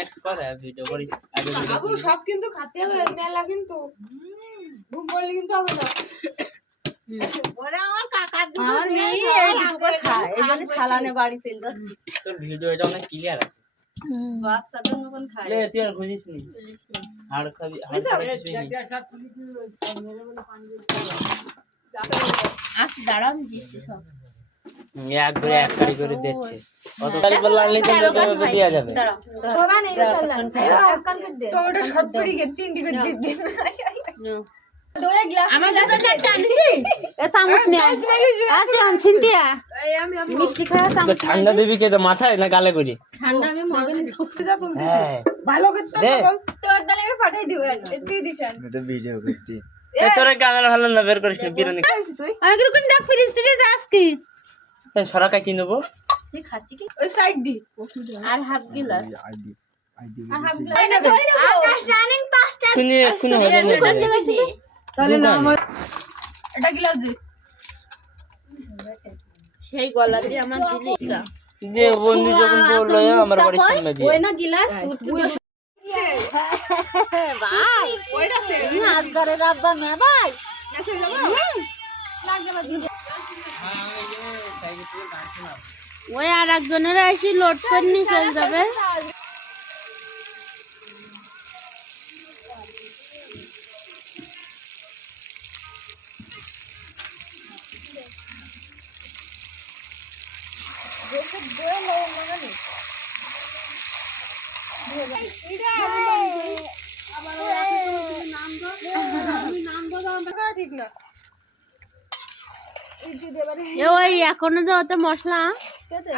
Next করে video করিস আগে ভিডিও বাবু সব কিন্তু খেতে হবে মেলা কিন্তু ঘুম পড়লে কিন্তু হবে না ওরে আমার কাকার আমার মেয়ে এইটুকু খায় এইজন্য ছালানে বাড়ি চলে যাচ্ছে তোর ভিডিও এটা অনেক ক্লিয়ার আছে বাচ্চাদের মতন খায় লে তুই আর খুঁজিস নি হাড় খাবি হাড় খাবি কিছুই নেই। আচ্ছা দাঁড়াও আমি দিচ্ছি সব এক করে এক কারি করে দিচ্ছে কত কারি বললে আনলি তো এভাবে দেয়া যাবে দাঁড়াও বাবা নেই ইনশাআল্লাহ কালকে দে টমেটো সব পড়ে গেছে তিনটি করে দিন দোয়া গ্লাস আমার কাছে একটা আনবি এ চামচ নে আছে আনছিন দিয়া আমি মিষ্টি খাওয়া তো চামচ ঠান্ডা দিবি কে তো মাথায় না গালে করি ঠান্ডা আমি মগে নিব পূজা তুলতে হ্যাঁ ভালো করতে দে। বল তোর দালে আমি পাঠাই দিব তুই দিশান এটা ভিডিও করতে এ তোরে ক্যামেরা ভালো না বের করিস না বিরিয়ানি তুই আগে কোন দেখ ফ্রিজ টিজ আজকে সরাকা কি নেবো তুই খাচ্ছি কি ওই সাইড দি আর হাফ গিলাস আইডি আর হাফ গ্লাস না তো আকাশ রানিং পাঁচটা কোনে কোনে হবে তাহলে না আমার এটা গ্লাস দি সেই গলা দিয়ে আমার দিলি যে বন্ধু যখন বললো আমার বাড়ির সামনে দিয়ে ওই না গিলাস ভাই ওইটা সে আজগারে রাব্বা মে ভাই নাচে যাবো ওই আর একজনের এসে লোড করে নিয়ে চলে যাবে ঠিক না এই যে দেবারে এ ওই এখনো যে ওতে মশলা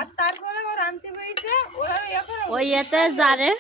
আর তারপরে ওর আনতে হয়েছে ওরা এখন ওই এতে জারে